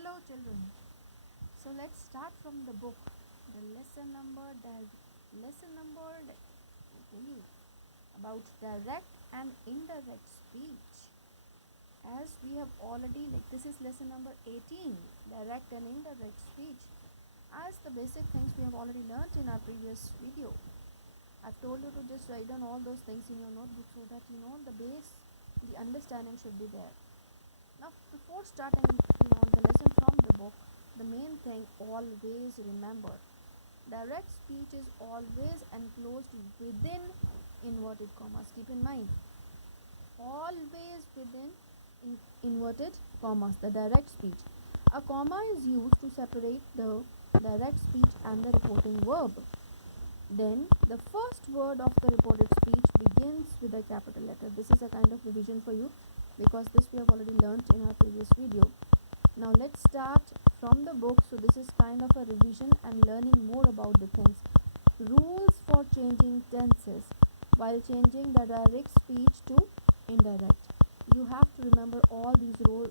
Hello children. So let's start from the book. The lesson number let me tell you about direct and indirect speech. As we have already this is lesson number 18, direct and indirect speech. As the basic things we have already learnt in our previous video. I've told you to just write down all those things in your notebook so that you know the understanding should be there. Now, before starting, the lesson from the book, the main thing always remember: direct speech is always enclosed within inverted commas. Keep in mind, always within inverted commas. The direct speech. A comma is used to separate the direct speech and the reporting verb. Then the first word of the reported speech begins with a capital letter. This is a kind of revision for you because this we have already learnt in our previous video. Now let's start from the book. So this is kind of a revision and learning more about the things. Rules for changing tenses while changing the direct speech to indirect. You have to remember all these rules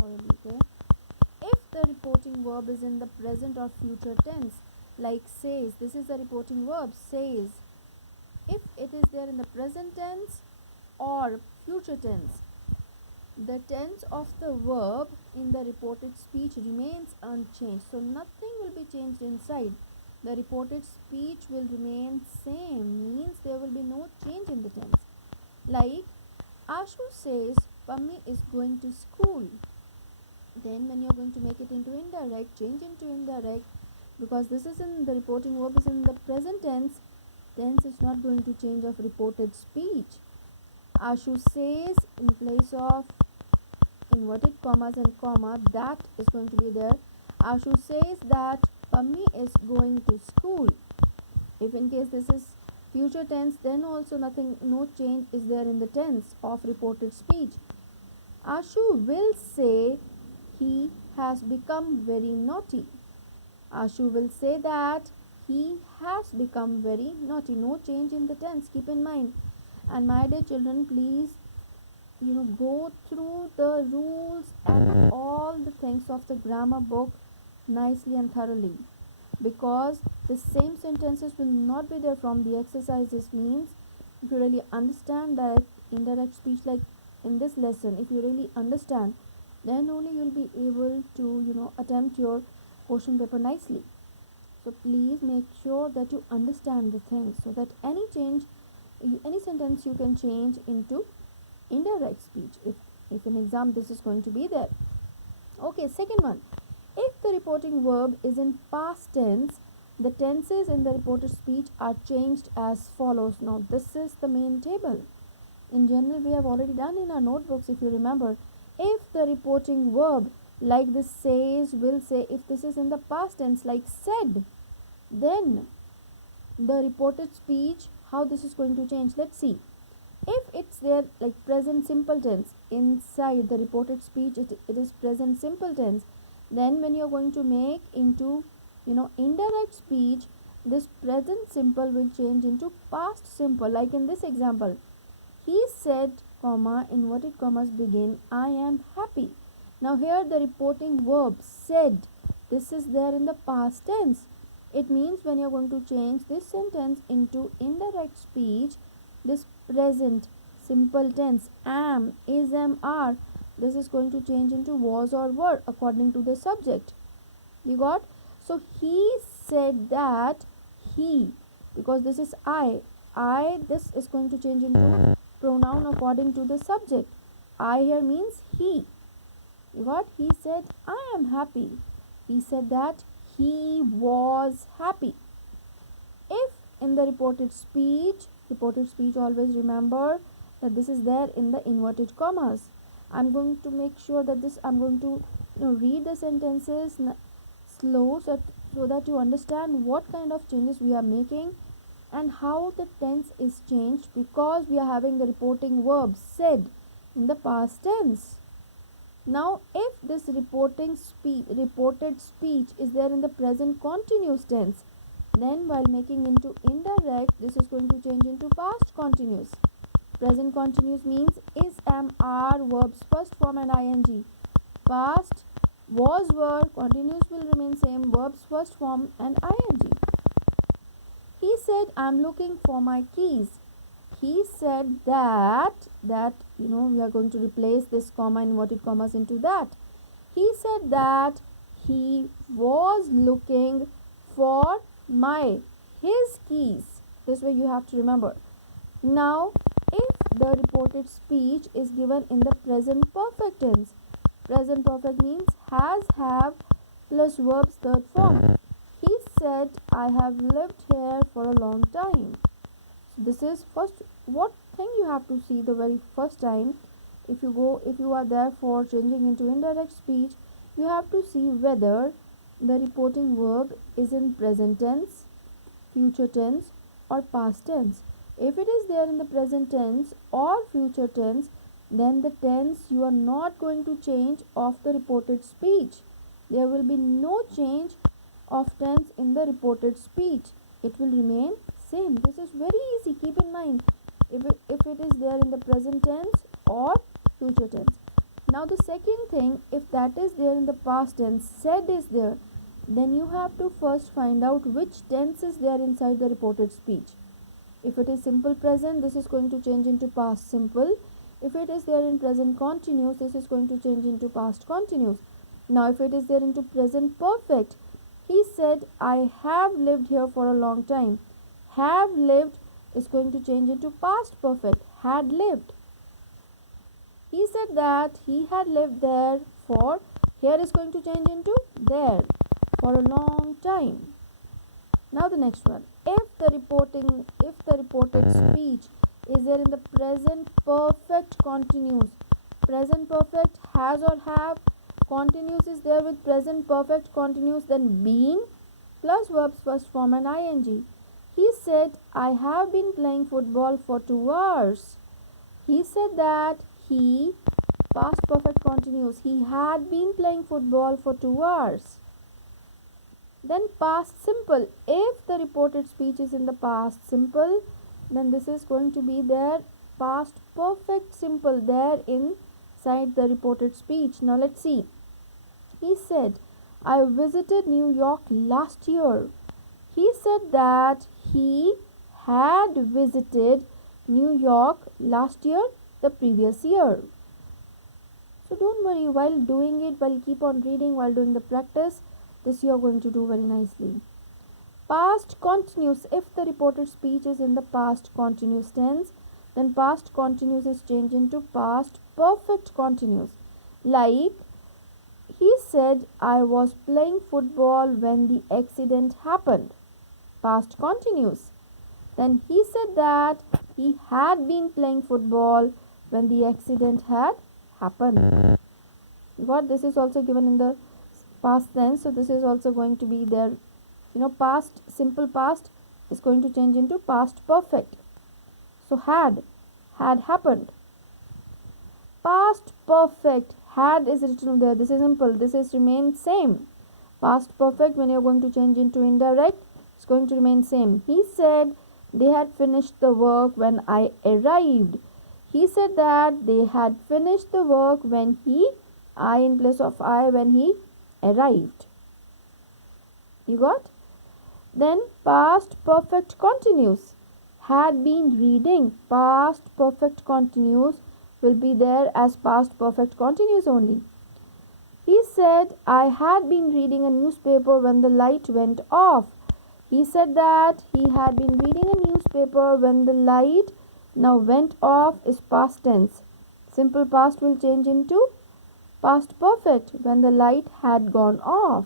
thoroughly, okay? If the reporting verb is in the present or future tense, like says, this is the reporting verb, says. If it is there in the present tense or future tense, the tense of the verb in the reported speech remains unchanged. So nothing will be changed inside. The reported speech will remain same, means there will be no change in the tense. Like Ashu says Pammi is going to school. Then when you're going to make it into indirect, change into indirect, because this is in the reporting verb is in the present tense is not going to change of reported speech. Ashu says in place of inverted commas and comma, that is going to be there. Ashu says that Pammi is going to school. If in case this is future tense, then also no change is there in the tense of reported speech. Ashu will say he has become very naughty. Ashu will say that he has become very naughty. No change in the tense, keep in mind. And my dear children, please go through the rules and all the things of the grammar book nicely and thoroughly, because the same sentences will not be there from the exercises. Means if you really understand direct indirect speech, like in this lesson, if you really understand, then only you'll be able to attempt your question paper nicely. So please make sure that you understand the things, so that any sentence you can change into indirect speech if in exam this is going to be there. Okay, second one, if the reporting verb is in past tense, the tenses in the reported speech are changed as follows. Now this is the main table. In general, we have already done in our notebooks, if you remember. If the reporting verb like this says, will say, if this is in the past tense like said, then the reported speech, how this is going to change, let's see. If it's there like present simple tense, inside the reported speech it is present simple tense, then when you're going to make into indirect speech, this present simple will change into past simple. Like in this example, he said, comma, inverted commas begin, I am happy. Now here the reporting verb said, this is there in the past tense. It means when you're going to change this sentence into indirect speech, this present simple tense am, is, am, are, this is going to change into was or were according to the subject. You got? So he said that he, because this is I, this is going to change into pronoun according to the subject. I here means he. You got? He said I am happy. He said that he was happy. If in the reported speech always remember that this is there in the inverted commas. I'm going to make sure that I'm going to read the sentences slow, so that you understand what kind of changes we are making and how the tense is changed, because we are having the reporting verb said in the past tense. Now if this reported speech is there in the present continuous tense, then while making into indirect, this is going to change into past continuous. Present continuous means is, am, are, verbs first form and ing. Past Was were, continuous will remain same, verbs first form and ing. He said, I'm looking for my keys. He said that we are going to replace this comma, inverted commas into that. He said that he was looking for his keys. This way you have to remember. Now, if the reported speech is given in the present perfect tense, present perfect means has, have plus verbs third form. He said, I have lived here for a long time. So this is first what thing you have to see the very first time. If you are there for changing into indirect speech, you have to see whether the reporting verb is in present tense, future tense or past tense. If it is there in the present tense or future tense, then the tense you are not going to change of the reported speech. There will be no change of tense in the reported speech. It will remain same. This is very easy. Keep in mind if it is there in the present tense or future tense. Now the second thing, if that is there in the past tense, said is there, then you have to first find out which tense is there inside the reported speech. If it is simple present, this is going to change into past simple. If it is there in present continuous, this is going to change into past continuous. Now if it is there into present perfect, he said, I have lived here for a long time. Have lived is going to change into past perfect, had lived. He said that he had lived there for, here is going to change into there, for a long time. Now the next one. If the reported speech is there in the present perfect continuous, present perfect has or have, continuous is there with present perfect continuous, then been plus verbs first form and ing. He said, I have been playing football for 2 hours. He said that he, past perfect continuous, he had been playing football for 2 hours. Then past simple. If the reported speech is in the past simple, then this is going to be their past perfect simple there inside the reported speech. Now let's see. He said, I visited New York last year. He said that he had visited New York last year, the previous year. So don't worry, while doing it, while keep on reading, while doing the practice, this you are going to do very nicely. Past continuous. If the reported speech is in the past continuous tense, then past continuous is changed into past perfect continuous. Like, he said, I was playing football when the accident happened. Past continuous. Then he said that he had been playing football when the accident had happened. What this is also given in the past tense, so this is also going to be there. Past simple past is going to change into past perfect. So had happened. Past perfect, had is written there. This is simple. This is remain same. Past perfect, when you are going to change into indirect, it's going to remain same. He said they had finished the work when I arrived. He said that they had finished the work when I in place of I, when he arrived. You got? Then past perfect continuous. Had been reading. Past perfect continuous will be there as past perfect continuous only. He said, I had been reading a newspaper when the light went off. He said that he had been reading a newspaper when the light now went off is past tense. Simple past will change into past perfect when the light had gone off.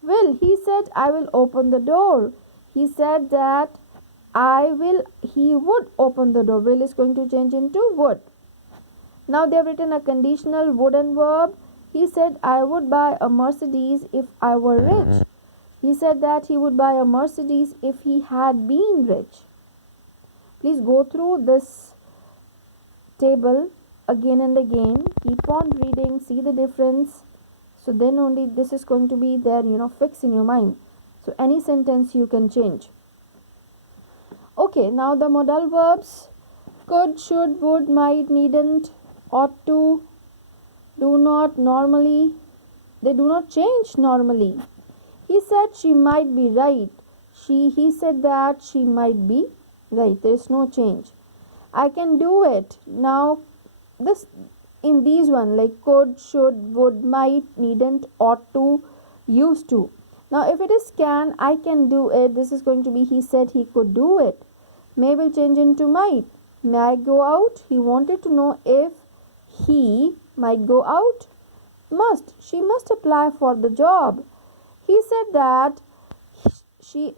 Will, he said, I will open the door. He said that he would open the door. Will is going to change into would. Now they have written a conditional wooden verb. He said, I would buy a Mercedes if I were rich. He said that he would buy a Mercedes if he had been rich. Please go through this table again and again. Keep on reading, see the difference. So then only this is going to be there, fix in your mind. So any sentence you can change. Okay, now the modal verbs. Could, should, would, might, needn't, ought to, do not, normally, They do not change normally. He said she might be right. He said that she might be right. There is no change. I can do it. Now this in these one like could, should, would, might, needn't, ought to, used to. Now if it is can, I can do it. This is going to be he said he could do it. May will change into might. May I go out? He wanted to know if he might go out. Must. She must apply for the job. He said that he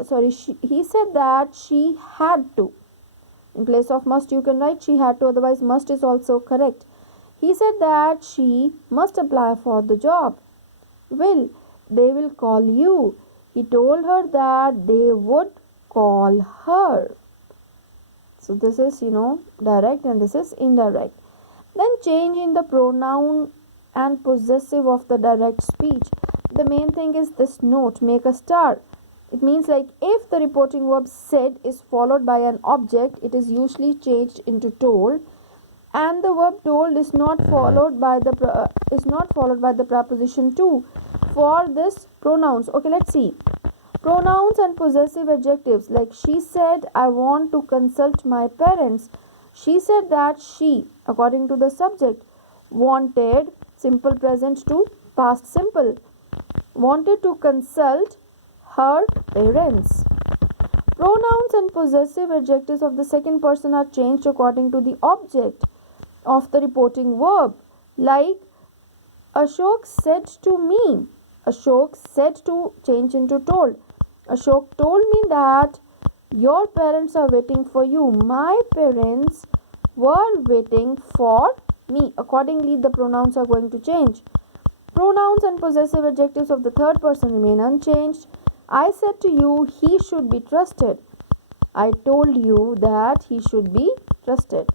said that she had to. In place of must, you can write she had to, otherwise, must is also correct. He said that she must apply for the job. Will, they will call you. He told her that they would call her. So, this is, direct and this is indirect. Then, change in the pronoun and possessive of the direct speech. The main thing is this note, make a star. It means like if the reporting verb said is followed by an object, it is usually changed into told, and the verb told is not followed by the preposition to for this pronouns. Okay, let's see. Pronouns and possessive adjectives like she said I want to consult my parents. She said that she, according to the subject, wanted simple present to past simple, wanted to consult her parents. Pronouns and possessive adjectives of the second person are changed according to the object of the reporting verb. Like Ashok said to me. Ashok said to change into told. Ashok told me that your parents are waiting for you. My parents were waiting for me. Accordingly, the pronouns are going to change. Pronouns and possessive adjectives of the third person remain unchanged. I said to you, he should be trusted. I told you that he should be trusted.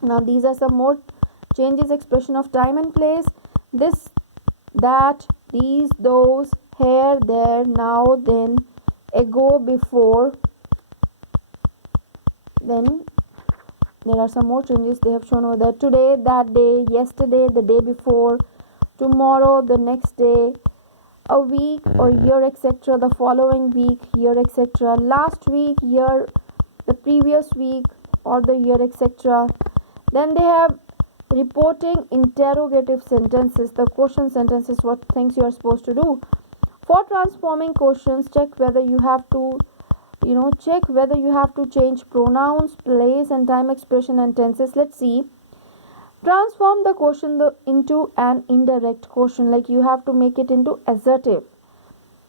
Now, these are some more changes. Expression of time and place. This, that, these, those, here, there, now, then, ago, before. Then, there are some more changes they have shown over there. Today, that day, yesterday, the day before, tomorrow, the next day, a week or year, etc., the following week, year, etc., last week, year, the previous week or the year, etc. Then they have reporting interrogative sentences, the question sentences, what things you are supposed to do. For transforming questions, check whether you have to change pronouns, place and time expression and tenses. Let's see. Transform the question into an indirect question, like you have to make it into assertive.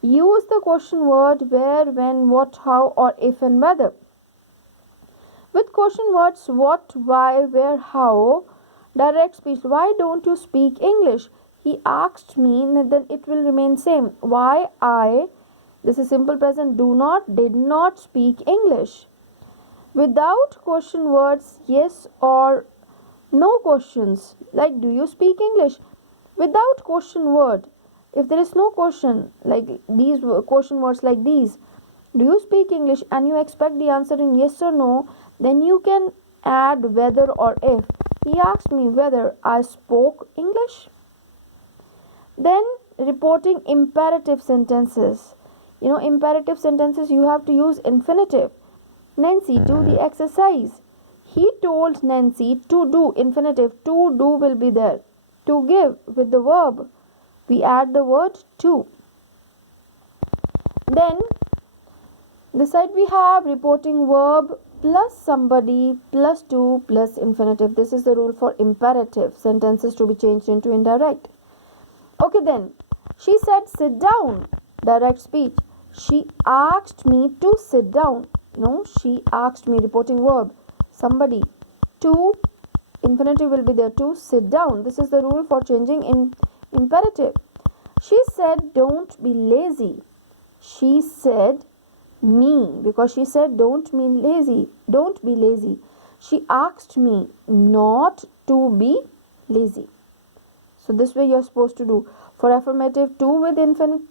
Use the question word where, when, what, how or if and whether. With question words what, why, where, how, direct speech. Why don't you speak English? He asked me, then it will remain same. Why I, this is simple present, did not speak English. Without question words yes or no questions, like do you speak English? Without question word, if there is no question, like these question words like these, do you speak English, and you expect the answer in yes or no, then you can add whether or if. He asked me whether I spoke English. Then reporting imperative sentences. Imperative sentences you have to use infinitive. Nancy, do the exercise. He told Nancy to do, infinitive, to do will be there. To give with the verb, we add the word to. Then, this side we have reporting verb plus somebody plus to plus infinitive. This is the rule for imperative sentences to be changed into indirect. Okay then, she said sit down, direct speech. She asked me to sit down. She asked me, reporting verb. Somebody, to, infinitive will be there, to sit down. This is the rule for changing in imperative. She said don't be lazy. She said me, because she said don't be lazy. She asked me not to be lazy. So this way you are supposed to do. For affirmative, to with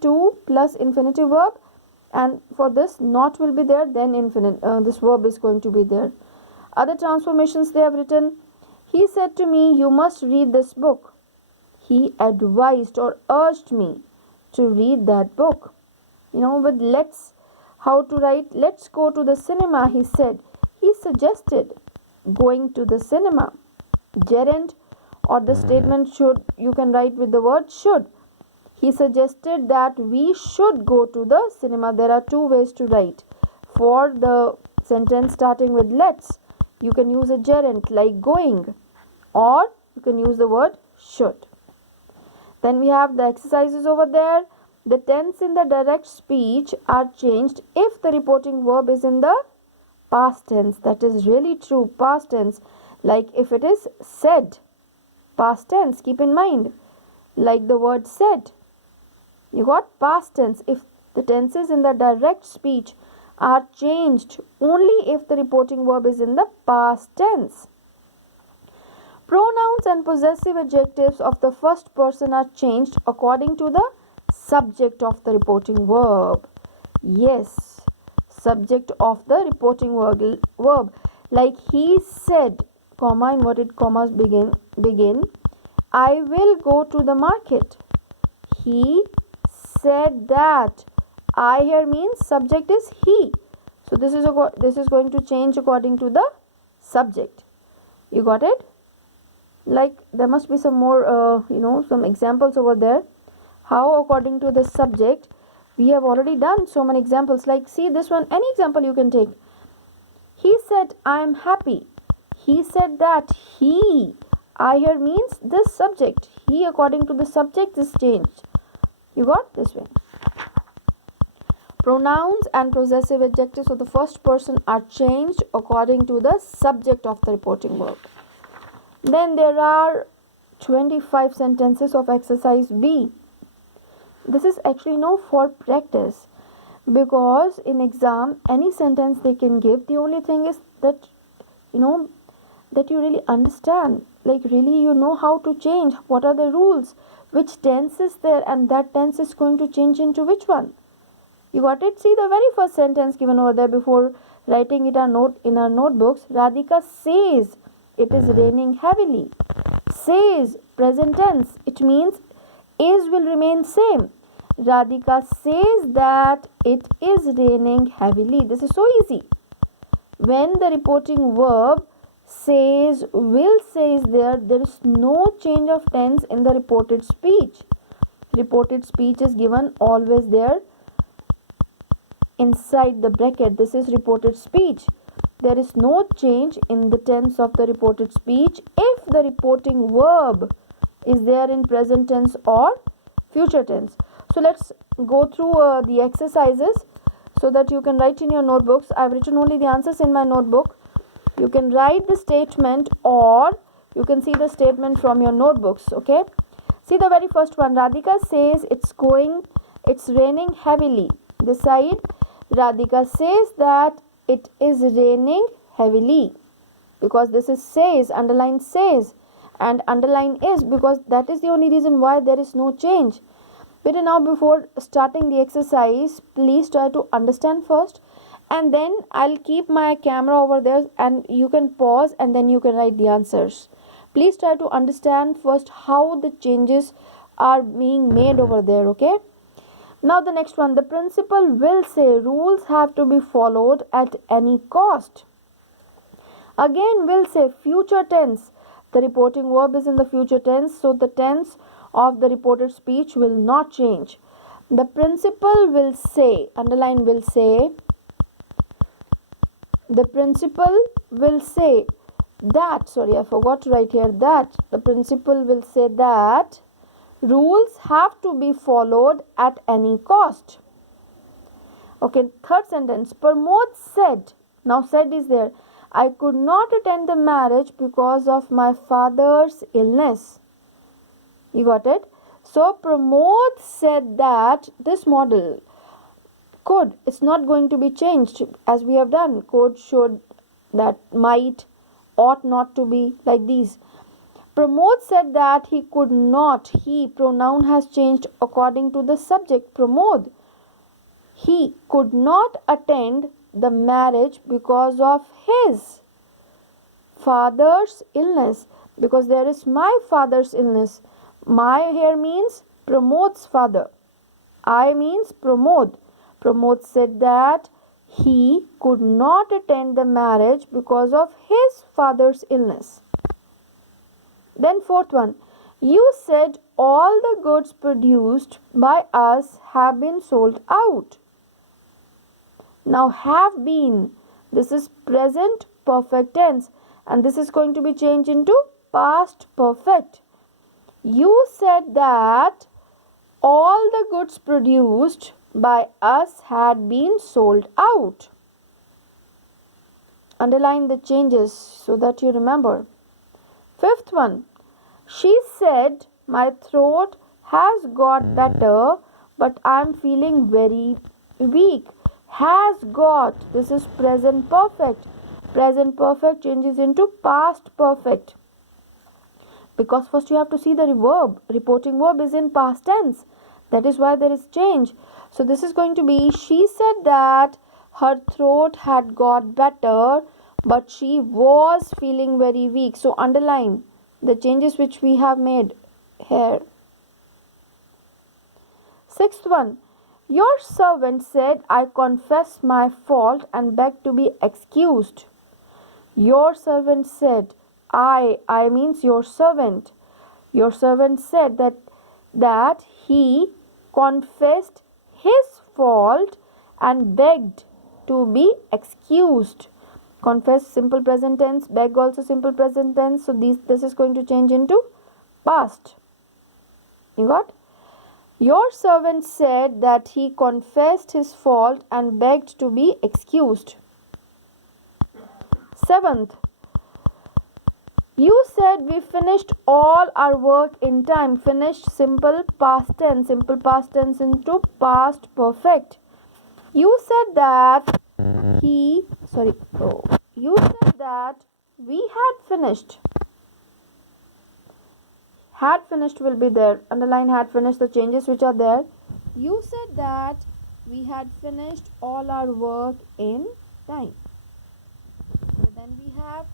to plus infinitive verb, and for this not will be there, then this verb is going to be there. Other transformations they have written. He said to me, you must read this book. He advised or urged me to read that book. But how to write, let's go to the cinema, he said. He suggested going to the cinema. Gerund or the statement should, you can write with the word should. He suggested that we should go to the cinema. There are two ways to write. For the sentence starting with let's, you can use a gerund like going, or you can use the word should. Then we have the exercises over there. The tense in the direct speech are changed if the reporting verb is in the past tense. That is really true. Past tense. Like if it is said. Past tense. Keep in mind. Like the word said. You got past tense. If the tenses in the direct speech are changed only if the reporting verb is in the past tense. Pronouns and possessive adjectives of the first person are changed according to the subject of the reporting verb. Yes, subject of the reporting verb. Like he said, comma, inverted commas begin. I will go to the market. He said that. I here means subject is he. So this is going to change according to the subject. You got it? Like there must be some more some examples over there. How according to the subject, we have already done so many examples. Like see this one, any example you can take. He said I am happy. He said that. He, I here means this subject. He according to the subject is changed. You got this way. Pronouns and possessive adjectives of the first person are changed according to the subject of the reporting verb. Then there are 25 sentences of exercise B. This is actually for practice, because in exam any sentence they can give. The only thing is that that you really understand, like really you know how to change, what are the rules, which tense is there, and that tense is going to change into which one. You got it? See the very first sentence given over there before writing it in our notebooks. Radhika says it is raining heavily. Says, present tense. It means is will remain same. Radhika says that it is raining heavily. This is so easy. When the reporting verb says, will say is there is no change of tense in the reported speech. Reported speech is given always there inside the bracket. This is reported speech. There is no change in the tense of the reported speech if the reporting verb is there in present tense or future tense. So let's go through the exercises so that you can write in your notebooks. I've written only the answers in my notebook. You can write the statement or you can see the statement from your notebooks. Okay. See the very first one. Radhika says it's raining heavily. This side, Radhika says that it is raining heavily, because this is says, underline says, and underline is, because that is the only reason why there is no change. But now before starting the exercise, please try to understand first, and then I'll keep my camera over there and you can pause and then you can write the answers. Please try to understand first how the changes are being made over there. Okay. Now the next one, the principal will say rules have to be followed at any cost. Again will say, future tense. The reporting verb is in the future tense, so the tense of the reported speech will not change. The principal will say, underline will say, the principal will say that, sorry I forgot to write here that, the principal will say that rules have to be followed at any cost. Okay, third sentence. Pramod said, now said is there, I could not attend the marriage because of my father's illness. You got it? So Pramod said that this model could, it's not going to be changed as we have done. Could, should, that, might, ought not to be, like these. Pramod said that he could not. He, pronoun has changed according to the subject. Pramod. He could not attend the marriage because of his father's illness. Because there is my father's illness. My here means Pramod's father. I means Pramod. Pramod said that he could not attend the marriage because of his father's illness. Then fourth one, you said all the goods produced by us have been sold out. Now have been, this is present perfect tense and this is going to be changed into past perfect. You said that all the goods produced by us had been sold out. Underline the changes so that you remember. Fifth one, she said my throat has got better but I am feeling very weak. Has got, this is present perfect. Present perfect changes into past perfect. Because first you have to see the verb. Reporting verb is in past tense. That is why there is change. So this is going to be, she said that her throat had got better but she was feeling very weak. So underline the changes which we have made here. Sixth one, your servant said I confess my fault and beg to be excused. Your servant said, I means your servant. Your servant said that he confessed his fault and begged to be excused. Confess simple present tense, beg also simple present tense. So this is going to change into past. You got? Your servant said that he confessed his fault and begged to be excused. Seventh, you said we finished all our work in time. Finished simple past tense into past perfect. You said that you said that we had finished. Had finished will be there. Underline had finished the changes which are there. You said that we had finished all our work in time. So then we have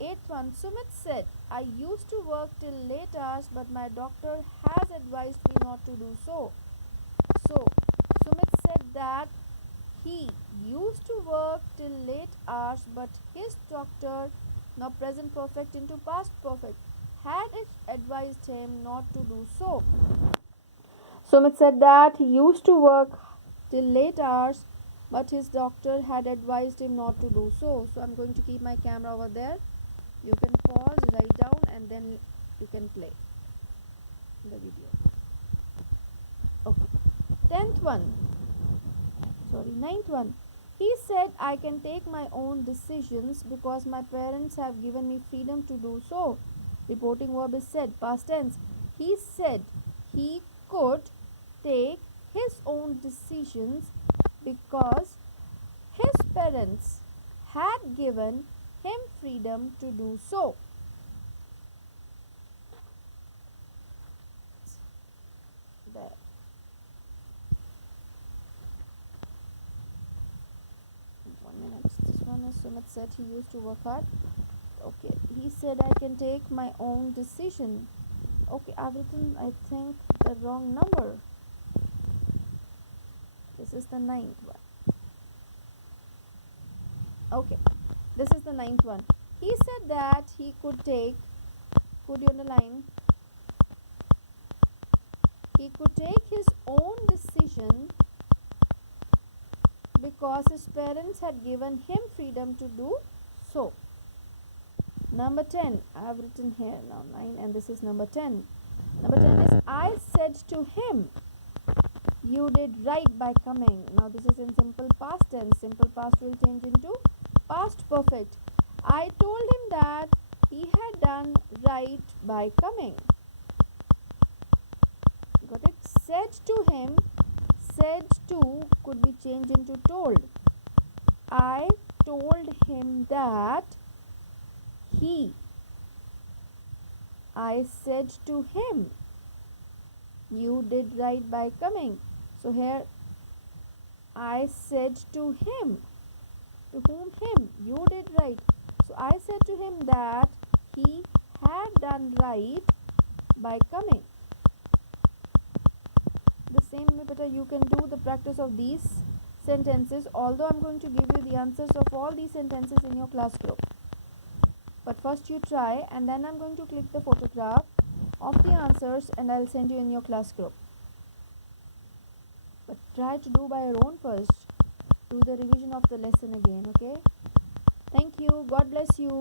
eighth one. Sumit said, I used to work till late hours but my doctor has advised me not to do so. So Sumit said that he used to work till late hours but his doctor, now present perfect into past perfect, had advised him not to do so. Sumit said that he used to work till late hours but his doctor had advised him not to do so. So I'm going to keep my camera over there. You can pause, write down and then you can play the video. Okay. Ninth one. He said I can take my own decisions because my parents have given me freedom to do so. Reporting verb is said, past tense. He said he could take his own decisions because his parents had given him freedom to do so. There. This one is Sumit said he used to work hard. Okay, he said I can take my own decision. Okay, I've written I think the wrong number. This is the ninth one. Okay, this is the ninth one. He said that he could take, could you underline? He could take his own decision because his parents had given him freedom to do so. Number 10, I have written here now 9 and this is number 10. Number 10 is I said to him, you did right by coming. Now this is in simple past tense. Simple past will change into past perfect. I told him that he had done right by coming. Got it? Said to him, said to could be changed into told. I told him that I said to him, you did right by coming. So here I said to him, to whom? Him. You did right. So I said to him that he had done right by coming. The same way, beta, you can do the practice of these sentences, although I'm going to give you the answers of all these sentences in your class group. But first you try, and then I'm going to click the photograph of the answers and I'll send you in your class group. But try to do by your own first. Do the revision of the lesson again, okay? Thank you. God bless you.